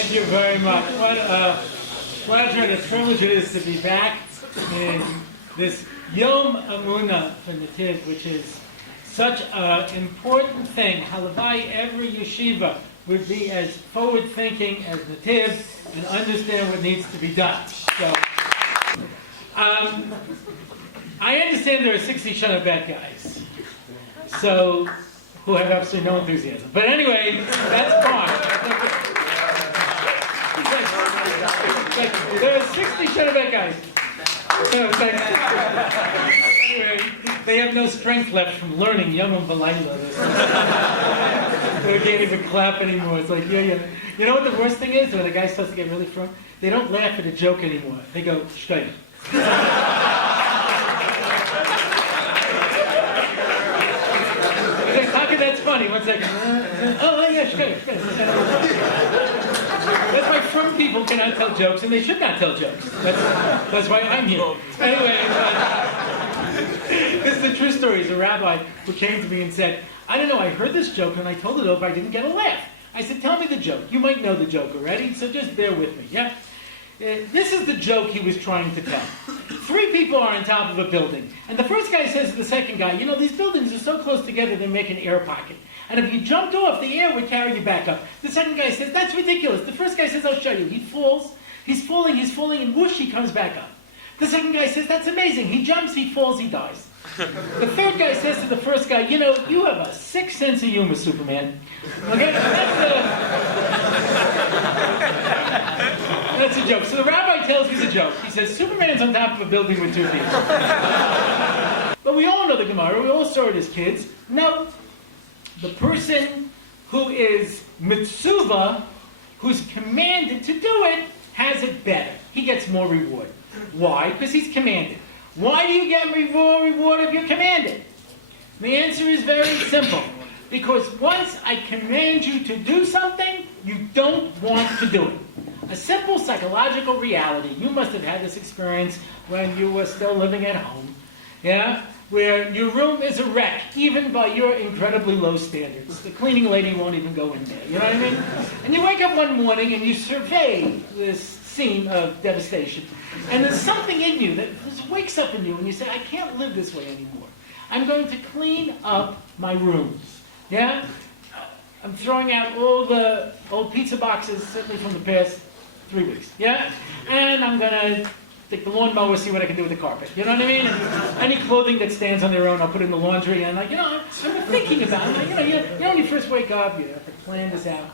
Thank you very much. What a pleasure and a privilege it is to be back in this Yom Emunah for Nativ, which is such an important thing. Halavai, every yeshiva would be as forward-thinking as Nativ and understand what needs to be done. So, I understand there are 60 Shana bad guys, so who have absolutely no enthusiasm. But anyway, that's fine. There are 60 Shana bad guys. So anyway, they have no strength left from learning Yom V'Layla. They can't even clap anymore. It's like, yeah. You know what the worst thing is? When the guy starts to get really front, they don't laugh at a joke anymore. They go, straight. That's funny. 1 second. Oh, yeah, straight. That's why from people cannot tell jokes, and they should not tell jokes. That's why I'm here. Anyway, this is the true story. It's a rabbi who came to me and said, I don't know, I heard this joke, and I told it over, I didn't get a laugh. I said, tell me the joke. You might know the joke already, so just bear with me, yeah? This is the joke he was trying to tell. 3 people are on top of a building, and the first guy says to the second guy, you know, these buildings are so close together they make an air pocket. And if you jumped off, the air would carry you back up. The second guy says, that's ridiculous. The first guy says, I'll show you. He falls, he's falling, and whoosh, he comes back up. The second guy says, that's amazing. He jumps, he falls, he dies. The third guy says to the first guy, you know, you have a sick sense of humor, Superman. Okay? That's a joke. So the rabbi tells me the joke. He says, Superman's on top of a building with 2 people. But we all know the Gemara. We all saw it as kids. No. The person who is mitzvah, who's commanded to do it, has it better. He gets more reward. Why? Because he's commanded. Why do you get more reward if you're commanded? The answer is very simple. Because once I command you to do something, you don't want to do it. A simple psychological reality. You must have had this experience when you were still living at home. Yeah? Where your room is a wreck, even by your incredibly low standards. The cleaning lady won't even go in there, you know what I mean? And you wake up one morning and you survey this scene of devastation. And there's something in you that just wakes up in you and you say, I can't live this way anymore. I'm going to clean up my rooms. Yeah? I'm throwing out all the old pizza boxes, certainly from the past 3 weeks. Yeah? And I'm going to take the lawnmower, see what I can do with the carpet. You know what I mean? And any clothing that stands on their own, I'll put in the laundry. And I'm thinking about it. You know, when you first wake up, you have to plan this out.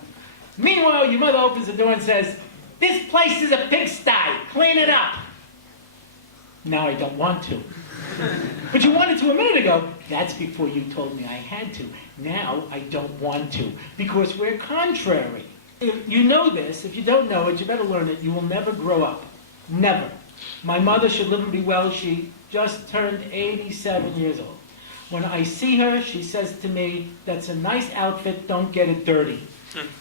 Meanwhile, your mother opens the door and says, this place is a pigsty. Clean it up. Now I don't want to. But you wanted to a minute ago. That's before you told me I had to. Now I don't want to. Because we're contrary. If you know this. If you don't know it, you better learn it. You will never grow up. Never. My mother should live and be well. She just turned 87 years old. When I see her, she says to me, that's a nice outfit, don't get it dirty.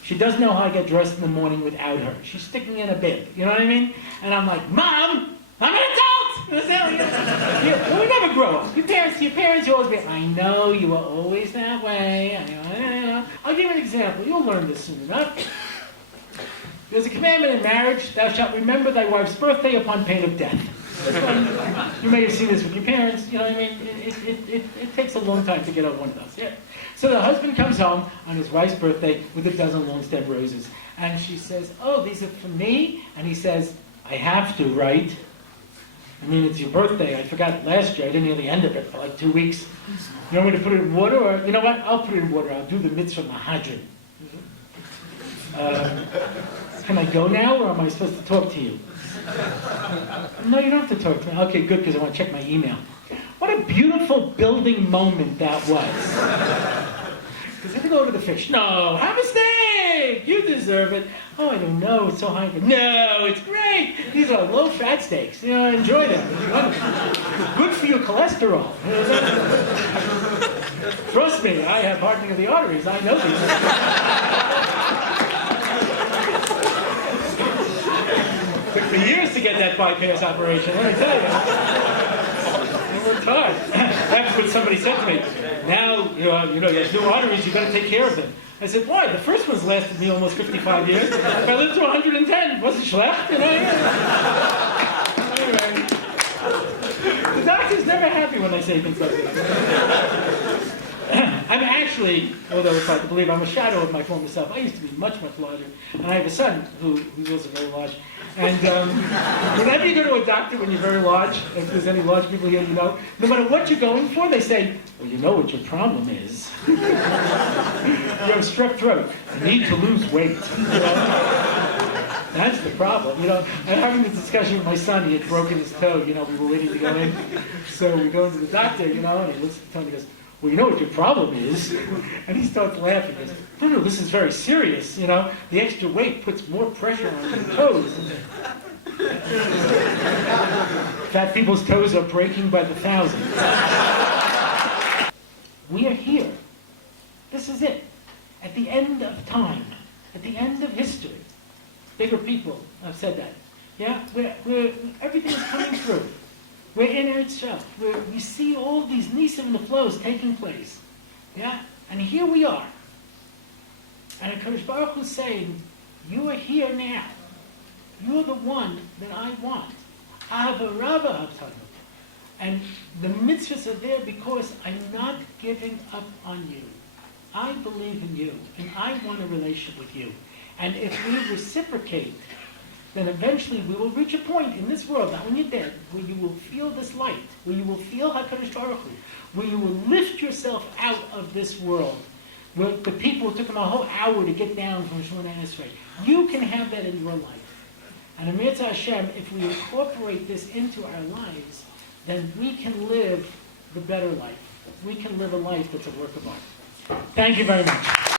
She doesn't know how to get dressed in the morning without her. She's sticking in a bib. You know what I mean? And I'm like, Mom, I'm an adult! We never grow up. Your parents, you always be, I know you were always that way. I know. I'll give you an example. You'll learn this soon enough. There's a commandment in marriage, thou shalt remember thy wife's birthday upon pain of death. You may have seen this with your parents, you know what I mean? It takes a long time to get over one of those. Yeah. So the husband comes home on his wife's birthday with a dozen long-stem roses. And she says, oh, these are for me? And he says, I have to, right? I mean, it's your birthday. I forgot last year. I didn't hear the end of it for like 2 weeks. You want me to put it in water? Or, you know what? I'll put it in water. I'll do the mitzvah mahadrin. Can I go now, or am I supposed to talk to you? No, you don't have to talk to me. Okay, good, because I want to check my email. What a beautiful building moment that was. Because I go over the fish. No, have a steak. You deserve it. Oh, I don't know. It's so hungry. No, it's great. These are low-fat steaks. You know, enjoy them. Good for your cholesterol. Trust me, I have hardening of the arteries. I know these. Took for years to get that bypass operation, let me tell you. I worked hard. That's what somebody said to me. Now, you have new arteries, you've got to take care of them. I said, boy, the first one's lasted me almost 55 years. If I lived to 110, wasn't schlecht, you know? Anyway, the doctor's never happy when I say things like this. I'm actually, although it's hard to believe, I'm a shadow of my former self. I used to be much, much larger. And I have a son who's also very large. And whenever you go to a doctor when you're very large, if there's any large people here, you know, no matter what you're going for, they say, well, you know what your problem is. You have strep throat. You need to lose weight. You know? That's the problem. You know, I'm having this discussion with my son. He had broken his toe. You know, we were waiting to go in. So we go into the doctor, you know, and he looks at the toe and he goes, well, you know what your problem is? And he starts laughing. He goes, no, this is very serious, you know. The extra weight puts more pressure on your toes. Fat people's toes are breaking by the thousands. We are here. This is it. At the end of time. At the end of history. Bigger people have said that. Yeah? Everything is coming through. We're in Eretz we see all these nisim and the flows taking place. Yeah? And here we are. And HaKadosh Baruch Hu is saying, you are here now. You're the one that I want. Ahava Rava Hatanu. And the mitzvahs are there because I'm not giving up on you. I believe in you, and I want a relationship with you. And if we reciprocate, then eventually we will reach a point in this world, not when you're dead, where you will feel this light, where you will feel HaKadosh Baruch Hu, where you will lift yourself out of this world. Where the people took them a whole hour to get down from Shemona Esrei. You can have that in your life. And Amir Hashem, if we incorporate this into our lives, then we can live the better life. We can live a life that's a work of art. Thank you very much.